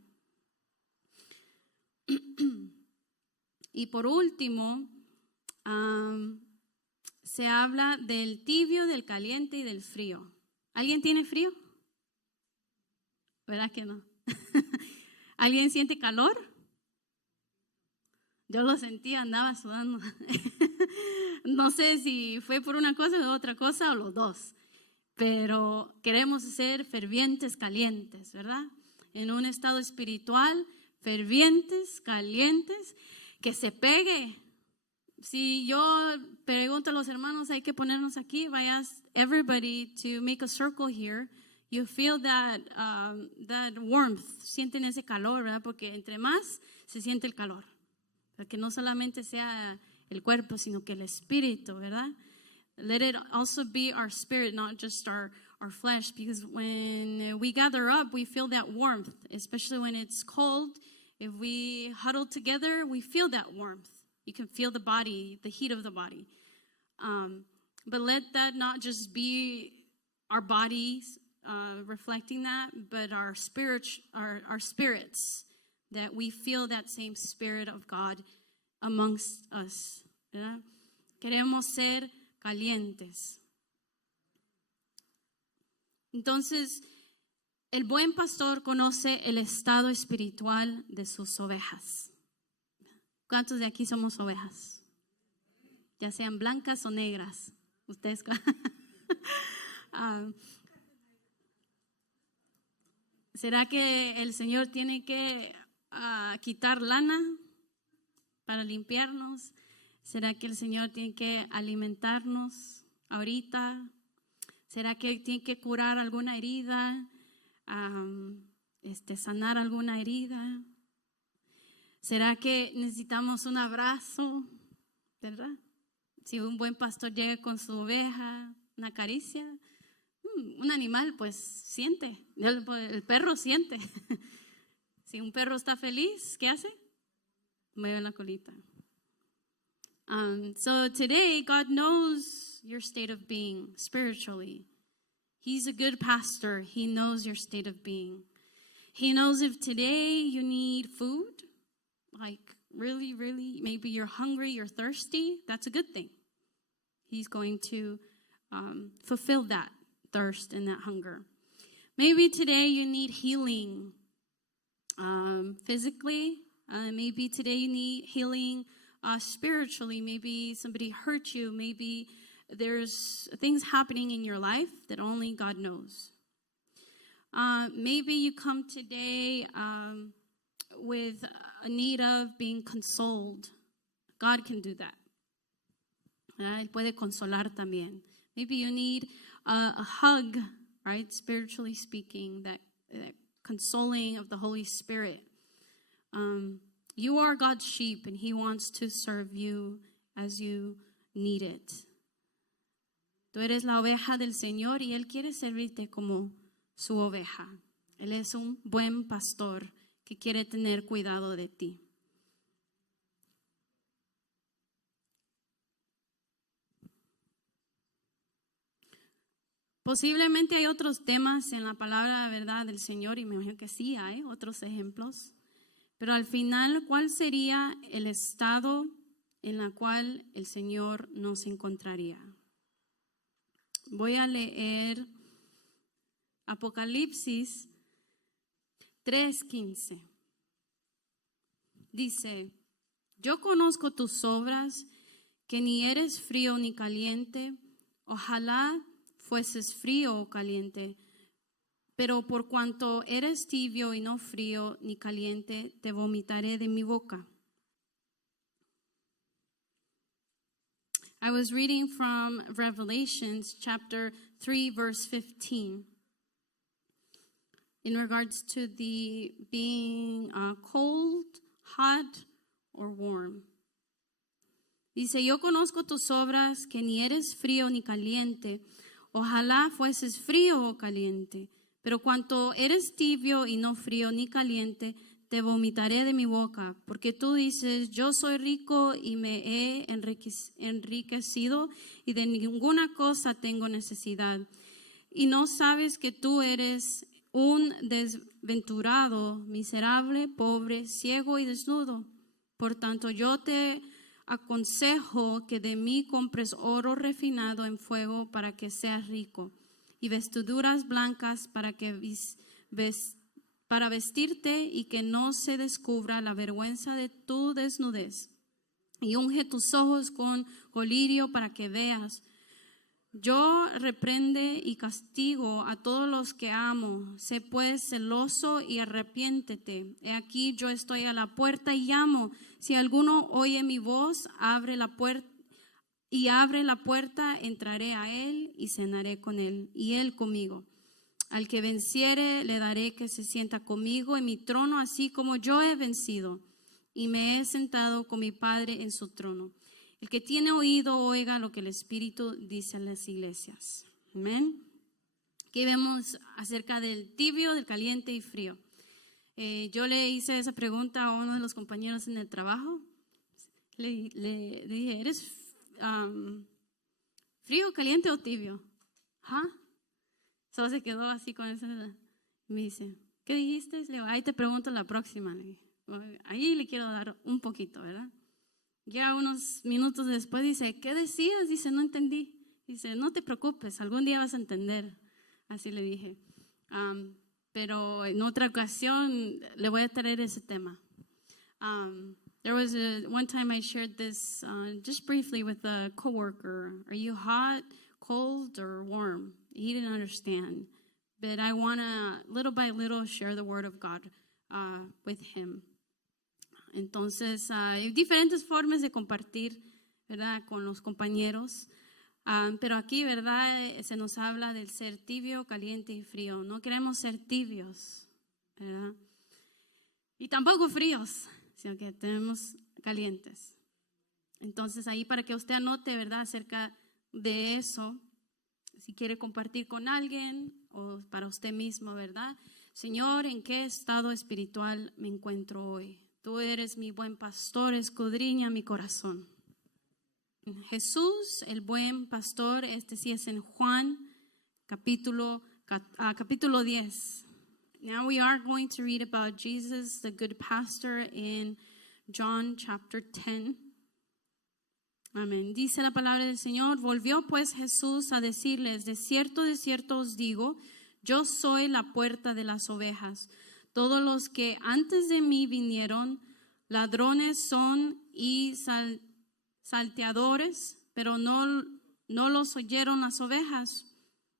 Y por último, se habla del tibio, del caliente y del frío. ¿Alguien tiene frío? ¿Verdad que no? ¿Alguien siente calor? Yo lo sentí, andaba sudando. No sé si fue por una cosa o otra cosa o los dos, pero queremos ser fervientes, calientes, ¿verdad? En un estado espiritual, fervientes, calientes, que se pegue. Si yo pregunto a los hermanos, hay que ponernos aquí, vayas everybody to make a circle here. You feel that warmth, sienten ese calor, ¿verdad? Porque entre más se siente el calor. Que no solamente sea el cuerpo, sino que el espíritu, ¿verdad? Let it also be our spirit, not just our flesh, because when we gather up, we feel that warmth, especially when it's cold. If we huddle together, we feel that warmth. You can feel the body, the heat of the body. But let that not just be our bodies reflecting that, but our spirits, that we feel that same Spirit of God amongst us, ¿verdad? Queremos ser calientes. Entonces, el buen pastor conoce el estado espiritual de sus ovejas. ¿Cuántos de aquí somos ovejas? Ya sean blancas o negras. Ustedes. ¿Será que el Señor tiene que quitar lana para limpiarnos? ¿Será que el Señor tiene que alimentarnos ahorita? ¿Será que tiene que curar alguna herida? Sanar alguna herida. ¿Será que necesitamos un abrazo? ¿Verdad? Si un buen pastor llega con su oveja, una caricia, un animal pues siente, el perro siente. Si un perro está feliz, ¿qué hace? Mueve la colita. So today, God knows your state of being spiritually. He's a good pastor. He knows your state of being. He knows if today you need food, like really, really, maybe you're hungry, you're thirsty, that's a good thing. He's going to fulfill that thirst and that hunger. Maybe today you need healing physically. Maybe today you need healing spiritually. Maybe somebody hurt you. Maybe there's things happening in your life that only God knows. Maybe you come today with a need of being consoled. God can do that. Él puede consolar también. Maybe you need a hug, right? Spiritually speaking, that consoling of the Holy Spirit. You are God's sheep, and He wants to serve you as you need it. Tú eres la oveja del Señor y Él quiere servirte como su oveja. Él es un buen pastor que quiere tener cuidado de ti. Posiblemente hay otros temas en la palabra verdad del Señor, y me imagino que sí hay otros ejemplos. Pero al final, ¿cuál sería el estado en el cual el Señor nos encontraría? Voy a leer Apocalipsis 3:15. Dice, yo conozco tus obras, que ni eres frío ni caliente. Ojalá fueses frío o caliente, pero por cuanto eres tibio y no frío ni caliente, te vomitaré de mi boca. I was reading from Revelations chapter 3, verse 15. In regards to the being cold, hot, or warm. Dice, yo conozco tus obras, que ni eres frío ni caliente. Ojalá fueses frío o caliente. Pero cuanto eres tibio y no frío ni caliente, te vomitaré de mi boca. Porque tú dices, yo soy rico y me he enriquecido y de ninguna cosa tengo necesidad. Y no sabes que tú eres un desventurado, miserable, pobre, ciego y desnudo. Por tanto, yo te aconsejo que de mí compres oro refinado en fuego para que seas rico, y vestiduras blancas para vestirte y que no se descubra la vergüenza de tu desnudez. Y unge tus ojos con colirio para que veas. Yo reprende y castigo a todos los que amo. Sé pues celoso y arrepiéntete. He aquí yo estoy a la puerta y llamo. Si alguno oye mi voz, abre la puerta, entraré a él y cenaré con él y él conmigo. Al que venciere le daré que se sienta conmigo en mi trono, así como yo he vencido y me he sentado con mi Padre en su trono. El que tiene oído, oiga lo que el Espíritu dice a las iglesias. Amén. Aquí vemos acerca del tibio, del caliente y frío. Yo le hice esa pregunta a uno de los compañeros en el trabajo. Le dije, ¿eres frío, caliente o tibio? Solo se quedó así con esa. Me dice, ¿qué dijiste? Le digo, ahí te pregunto la próxima. Ahí le quiero dar un poquito, ¿verdad? Ya unos minutos después dice, ¿qué decías? Dice, no entendí. Dice, no te preocupes, algún día vas a entender. Así le dije. Pero en otra ocasión le voy a traer ese tema. There was one time I shared this just briefly with a coworker. Are you hot, cold, or warm? He didn't understand. But I want to, little by little, share the word of God with him. Entonces, hay diferentes formas de compartir, ¿verdad?, con los compañeros. Pero aquí, ¿verdad?, se nos habla del ser tibio, caliente y frío. No queremos ser tibios, ¿verdad? Y tampoco fríos, sino que tenemos calientes. Entonces, ahí para que usted anote, ¿verdad?, acerca de eso, si quiere compartir con alguien o para usted mismo, ¿verdad? Señor, ¿en qué estado espiritual me encuentro hoy? Tú eres mi buen pastor, escudriña mi corazón. Jesús, el buen pastor, sí es en Juan, capítulo 10. Now we are going to read about Jesus, the good pastor, in John chapter 10. Amén. Dice la palabra del Señor, volvió pues Jesús a decirles, de cierto os digo, yo soy la puerta de las ovejas. Todos los que antes de mí vinieron, ladrones son y salteadores, pero no ¿No los oyeron las ovejas?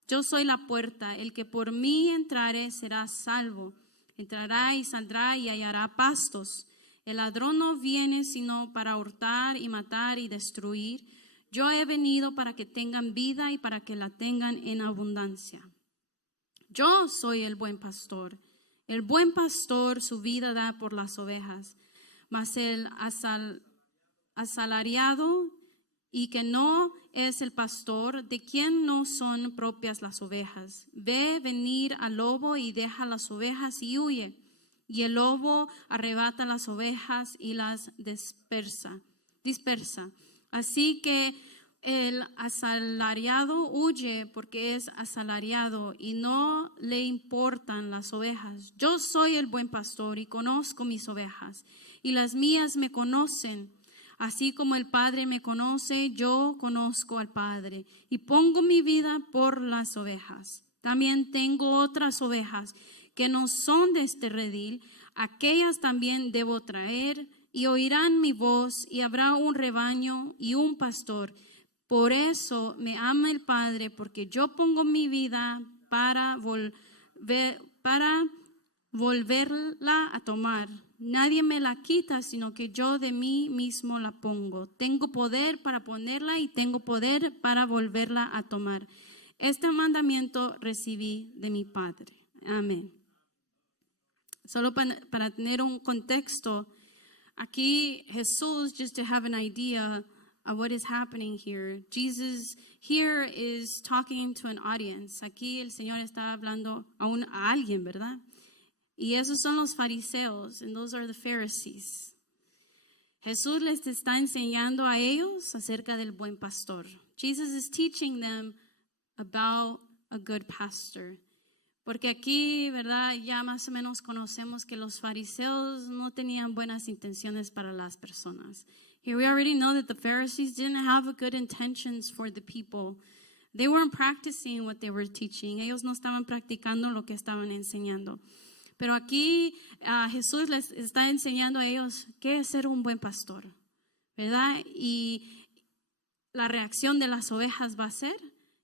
Yo soy la puerta, el que por mí entrare será salvo. Entrará y saldrá y hallará pastos. El ladrón no viene sino para hurtar y matar y destruir. Yo he venido para que tengan vida y para que la tengan en abundancia. Yo soy el buen pastor. El buen pastor su vida da por las ovejas, mas el asalariado y que no es el pastor, de quien no son propias las ovejas, ve venir al lobo y deja las ovejas y huye. Y el lobo arrebata las ovejas y las dispersa. Así que el asalariado huye porque es asalariado y no le importan las ovejas. Yo soy el buen pastor y conozco mis ovejas, y las mías me conocen. Así como el Padre me conoce, yo conozco al Padre y pongo mi vida por las ovejas. También tengo otras ovejas que no son de este redil, aquellas también debo traer y oirán mi voz, y habrá un rebaño y un pastor. Por eso me ama el Padre, porque yo pongo mi vida para volverla a tomar. Nadie me la quita, sino que yo de mí mismo la pongo. Tengo poder para ponerla y tengo poder para volverla a tomar. Este mandamiento recibí de mi Padre. Amén. Solo para tener un contexto, aquí Jesús, just to have an idea of what is happening here, Jesus here is talking to an audience. Aquí el Señor está hablando a alguien, ¿verdad? Y esos son los fariseos, and those are the Pharisees. Jesús les está enseñando a ellos acerca del buen pastor. Jesus is teaching them about a good pastor. Porque aquí, ¿verdad? Ya más o menos conocemos que los fariseos no tenían buenas intenciones para las personas. Here we already know that the Pharisees didn't have good intentions for the people. They weren't practicing what they were teaching. Ellos no estaban practicando lo que estaban enseñando. Pero aquí Jesús les está enseñando a ellos qué es ser un buen pastor, ¿verdad? Y la reacción de las ovejas va a ser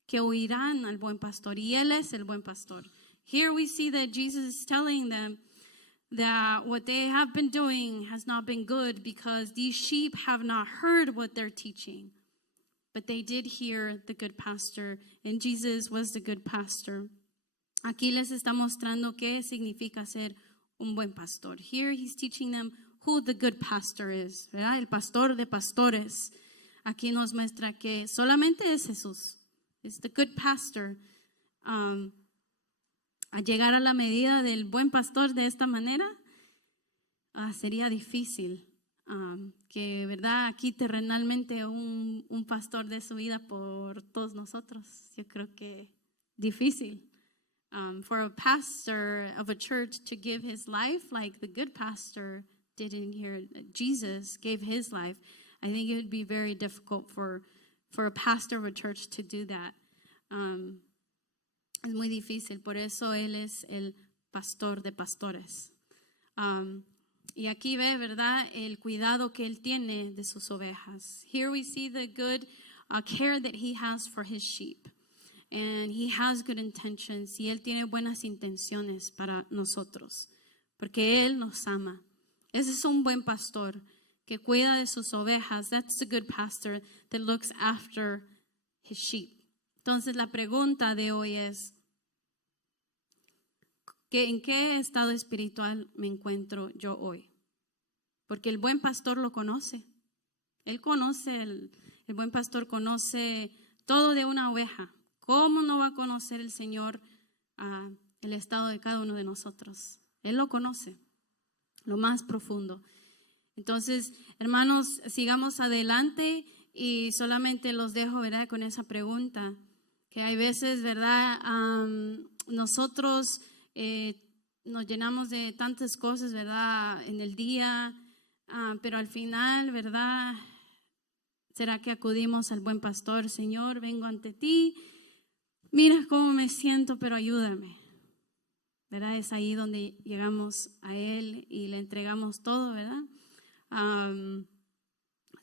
que oirán al buen pastor, y Él es el buen pastor. Here we see that Jesus is telling them that what they have been doing has not been good because these sheep have not heard what they're teaching. But they did hear the good pastor, and Jesus was the good pastor. Aquí les está mostrando qué significa ser un buen pastor. Here he's teaching them who the good pastor is, ¿verdad? El pastor de pastores. Aquí nos muestra que solamente es Jesús. It's the good pastor. A llegar a la medida del buen pastor de esta manera sería difícil. Que, ¿verdad? Aquí terrenalmente un pastor de su vida por todos nosotros. Yo creo que difícil. For a pastor of a church to give his life like the good pastor did in here, Jesus gave his life, I think it would be very difficult for a pastor of a church to do that. Es muy difícil, por eso Él es el pastor de pastores. Y aquí ve, ¿verdad?, el cuidado que Él tiene de sus ovejas. Here we see the good care that He has for His sheep. And He has good intentions. Y Él tiene buenas intenciones para nosotros. Porque Él nos ama. Ese es un buen pastor que cuida de sus ovejas. That's a good pastor that looks after his sheep. Entonces la pregunta de hoy es, ¿en qué estado espiritual me encuentro yo hoy? Porque el buen pastor lo conoce. Él conoce, el buen pastor conoce todo de una oveja. ¿Cómo no va a conocer el Señor el estado de cada uno de nosotros? Él lo conoce, lo más profundo. Entonces, hermanos, sigamos adelante y solamente los dejo, ¿verdad?, con esa pregunta. Que hay veces, ¿verdad?, nosotros nos llenamos de tantas cosas, ¿verdad?, en el día, pero al final, ¿verdad?, ¿será que acudimos al buen pastor? Señor, vengo ante ti, mira cómo me siento, pero ayúdame, ¿verdad? Es ahí donde llegamos a Él y le entregamos todo, ¿verdad?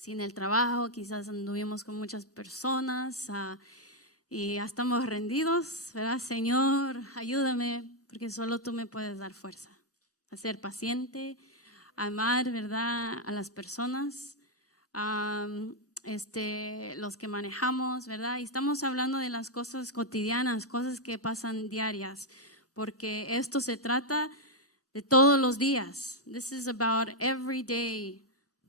sin el trabajo, quizás anduvimos con muchas personas y ya estamos rendidos, ¿verdad? Señor, ayúdame, porque solo tú me puedes dar fuerza a ser paciente, a amar, ¿verdad?, a las personas, los que manejamos, ¿verdad? Y estamos hablando de las cosas cotidianas, cosas que pasan diarias, porque esto se trata de todos los días. This is about every day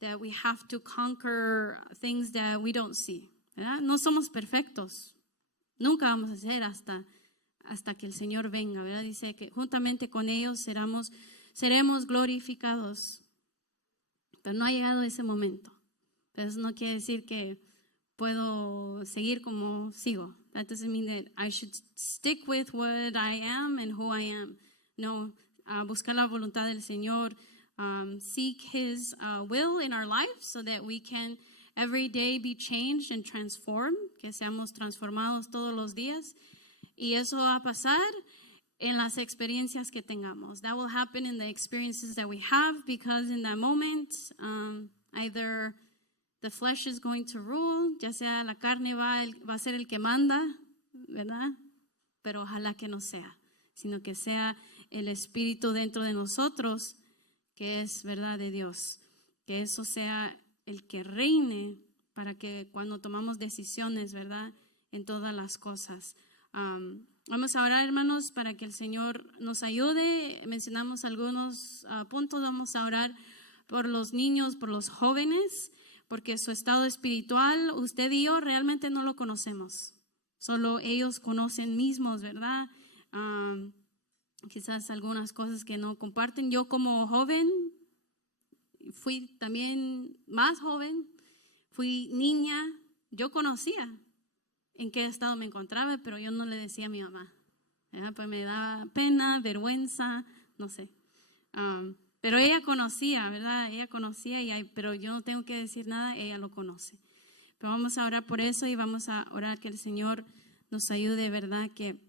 that we have to conquer things that we don't see, ¿verdad? No somos perfectos, nunca vamos a ser hasta que el Señor venga, ¿verdad? Dice que juntamente con ellos seremos glorificados, pero no ha llegado ese momento. Pero eso no quiere decir que puedo seguir como sigo. That doesn't mean that I should stick with what I am and who I am. No, buscar la voluntad del Señor, seek His will in our life so that we can every day be changed and transformed, que seamos transformados todos los días. Y eso va a pasar en las experiencias que tengamos. That will happen in the experiences that we have, because in that moment, either the flesh is going to rule, ya sea la carne va a ser el que manda, ¿verdad? Pero ojalá que no sea, sino que sea el Espíritu dentro de nosotros, que es verdad de Dios. Que eso sea el que reine para que cuando tomamos decisiones, ¿verdad?, en todas las cosas. Vamos a orar, hermanos, para que el Señor nos ayude. Mencionamos algunos puntos. Vamos a orar por los niños, por los jóvenes, porque su estado espiritual, usted y yo realmente no lo conocemos. Solo ellos conocen mismos, ¿verdad? Quizás algunas cosas que no comparten. Yo como joven, fui también más joven, fui niña, yo conocía en qué estado me encontraba, pero yo no le decía a mi mamá, ¿verdad? Pues me daba pena, vergüenza, no sé. Pero ella conocía, ¿verdad? Ella conocía, pero yo no tengo que decir nada, ella lo conoce. Pero vamos a orar por eso y vamos a orar que el Señor nos ayude, ¿verdad? Que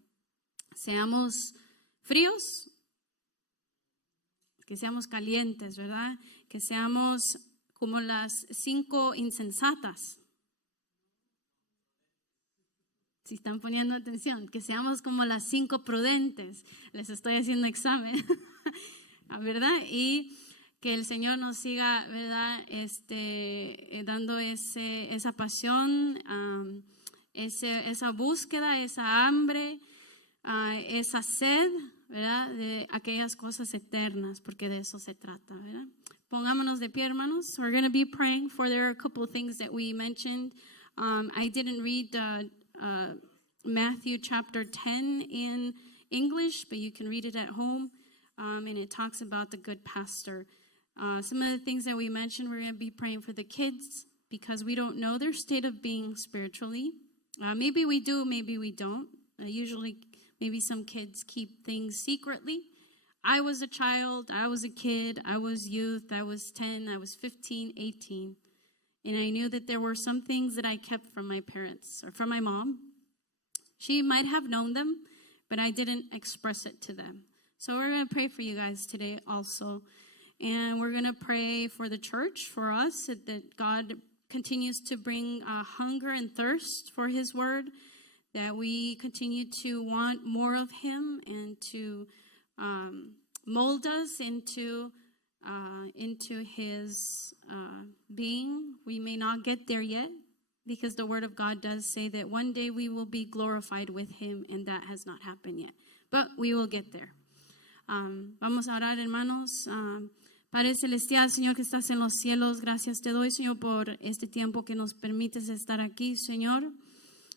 seamos fríos, que seamos calientes, ¿verdad? Que seamos como las 5 insensatas. Si están poniendo atención, que seamos como las 5 prudentes. Les estoy haciendo examen, ¿verdad? Y que el Señor nos siga, ¿verdad? Dando esa pasión, esa búsqueda, esa hambre, esa sed, ¿verdad? De aquellas cosas eternas, porque de eso se trata, ¿verdad? Pongámonos de pie, hermanos. We're going to be praying for there are a couple of things that we mentioned. I didn't read Matthew chapter 10 in English, but you can read it at home, and it talks about the good pastor. Some of the things that we mentioned, we're going to be praying for the kids because we don't know their state of being spiritually. Maybe we do, maybe we don't. Usually, maybe some kids keep things secretly. I was a child, I was a kid, I was youth, I was 10, I was 15, 18. And I knew that there were some things that I kept from my parents or from my mom. She might have known them, but I didn't express it to them. So we're going to pray for you guys today also. And we're going to pray for the church, for us, that God continues to bring hunger and thirst for His word, that we continue to want more of Him and to mold us into His being. We may not get there yet, because the Word of God does say that one day we will be glorified with Him, and that has not happened yet. But we will get there. Vamos a orar, hermanos. Padre Celestial, Señor que estás en los cielos, gracias te doy, Señor, por este tiempo que nos permites estar aquí, Señor.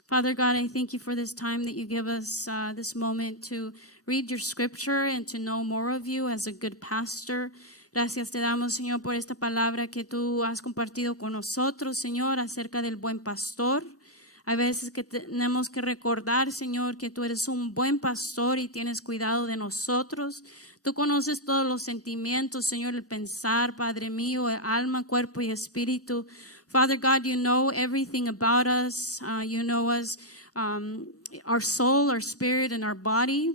Father God, I thank you for this time that you give us, this moment to read your scripture and to know more of you as a good pastor. Gracias te damos, Señor, por esta palabra que tú has compartido con nosotros, Señor, acerca del buen pastor. Hay veces que tenemos que recordar, Señor, que tú eres un buen pastor y tienes cuidado de nosotros. Tú conoces todos los sentimientos, Señor, el pensar, Padre mío, el alma, cuerpo y espíritu. Father God, you know everything about us. You know us, our soul, our spirit, and our body.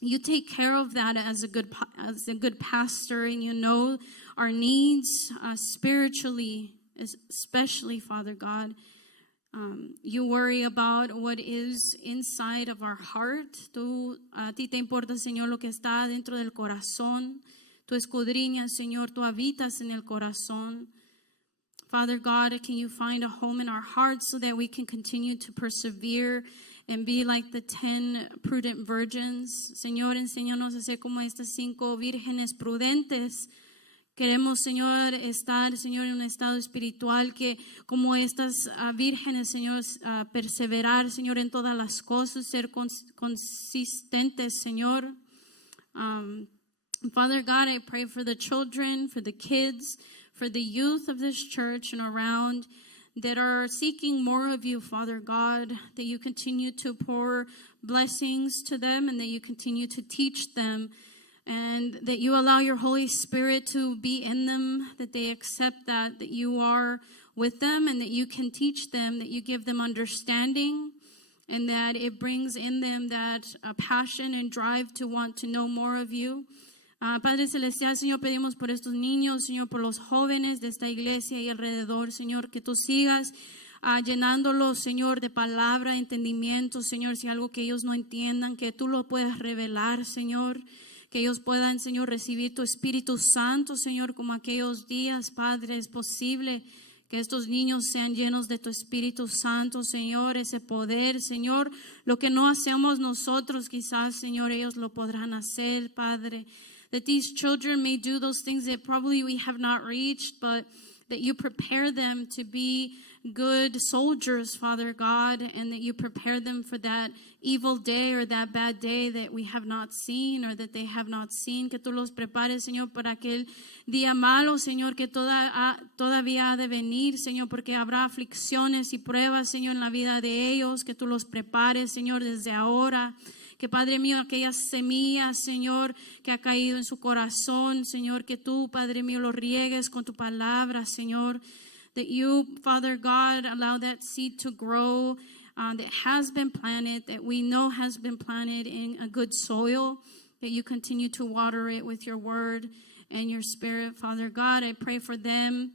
You take care of that as a good pastor, and you know our needs spiritually, especially, Father God. You worry about what is inside of our heart. A ti te importa, Señor, lo que está dentro del corazón. Tú escudriñas, Señor, tú habitas en el corazón. Father God, can you find a home in our hearts so that we can continue to persevere and be like the 10 prudent virgins? Señor, enséñanos a ser como estas 5 vírgenes prudentes. Queremos, Señor, estar, Señor, en un estado espiritual que como estas vírgenes, Señor, perseverar, Señor, en todas las cosas, ser consistentes, Señor. Father God, I pray for the children, for the kids, for the youth of this church and around that are seeking more of you, Father God, that you continue to pour blessings to them and that you continue to teach them. And that you allow your Holy Spirit to be in them, that they accept that you are with them and that you can teach them, that you give them understanding, and that it brings in them that passion and drive to want to know more of you. Padre Celestial, Señor, pedimos por estos niños, Señor, por los jóvenes de esta iglesia y alrededor, Señor, que tú sigas llenándolos, Señor, de palabra, entendimiento, Señor, si algo que ellos no entiendan, que tú lo puedas revelar, Señor. Que ellos puedan, Señor, recibir tu Espíritu Santo, Señor, como aquellos días, Padre, es posible que estos niños sean llenos de tu Espíritu Santo, Señor, ese poder, Señor, lo que no hacemos nosotros, quizás, Señor, ellos lo podrán hacer, Padre, that these children may do those things that probably we have not reached, but that you prepare them to be good soldiers, Father God, and that you prepare them for that evil day or that bad day that we have not seen or that they have not seen, que tú los prepares, Señor, para aquel día malo, Señor, que todavía ha de venir, Señor, porque habrá aflicciones y pruebas, Señor, en la vida de ellos, que tú los prepares, Señor, desde ahora. Que, Padre mío, aquellas semillas, Señor, que ha caído en su corazón, Señor, que tú, Padre mío, lo riegues con tu palabra, Señor. That you, Father God, allow that seed to grow that has been planted, that we know has been planted in a good soil, that you continue to water it with your word and your spirit, Father God. I pray for them.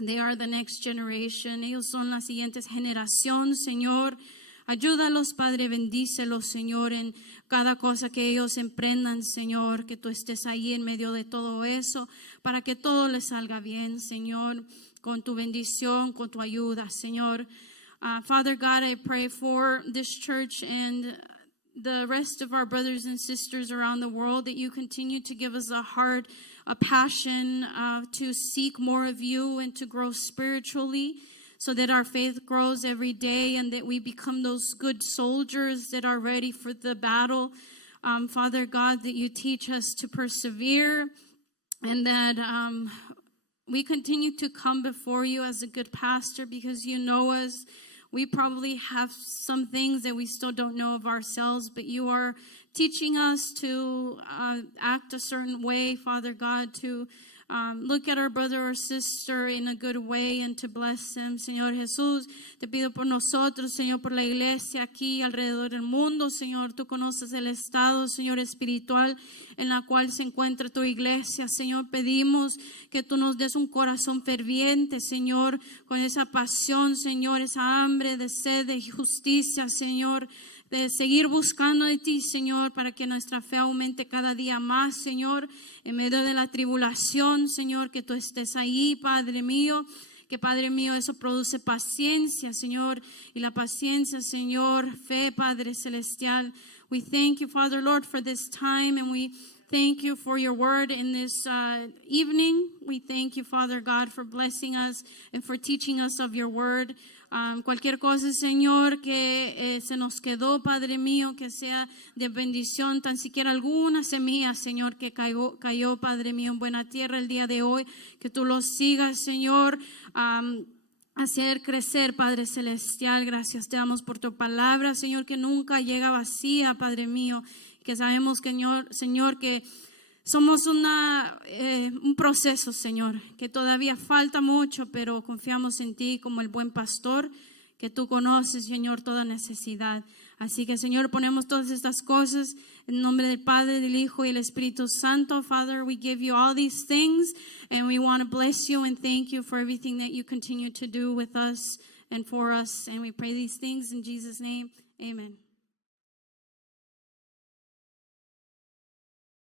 They are the next generation. Ellos son la siguiente generación, Señor. Ayúdalos, Padre, bendícelos, Señor, en cada cosa que ellos emprendan, Señor, que tú estés ahí en medio de todo eso, para que todo les salga bien, Señor, con tu bendición, con tu ayuda, Señor. Father God, I pray for this church and the rest of our brothers and sisters around the world, that you continue to give us a heart, a passion to seek more of you and to grow spiritually, so that our faith grows every day and that we become those good soldiers that are ready for the battle. Father God, that you teach us to persevere and that we continue to come before you as a good pastor, because you know us. We probably have some things that we still don't know of ourselves, but you are teaching us to act a certain way, Father God, to look at our brother or sister in a good way and to bless them. Señor Jesús, te pido por nosotros, Señor, por la iglesia aquí alrededor del mundo, Señor. Tú conoces el estado, Señor, espiritual en la cual se encuentra tu iglesia. Señor, pedimos que tú nos des un corazón ferviente, Señor, con esa pasión, Señor, esa hambre de sed de justicia, Señor, de seguir buscando de ti, Señor, para que nuestra fe aumente cada día más, Señor, en medio de la tribulación, Señor, que tú estés ahí, Padre mío. Que, Padre mío, eso produce paciencia, Señor, y la paciencia, Señor, fe, Padre celestial. We thank you, Father, Lord, for this time, and we thank you for your word in this evening. We thank you, Father God, for blessing us and for teaching us of your word. Cualquier cosa, Señor, que se nos quedó, Padre mío, que sea de bendición, tan siquiera alguna semilla, Señor, que cayó, Padre mío, en buena tierra el día de hoy, que tú lo sigas, Señor, hacer crecer, Padre celestial. Gracias te damos por tu palabra, Señor, que nunca llega vacía, Padre mío, que sabemos, Señor, que somos un proceso, Señor, que todavía falta mucho, pero confiamos en ti como el buen pastor, que tú conoces, Señor, toda necesidad. Así que, Señor, ponemos todas estas cosas en nombre del Padre, del Hijo y del Espíritu Santo. Father, we give you all these things, and we want to bless you and thank you for everything that you continue to do with us and for us. And we pray these things in Jesus' name. Amen.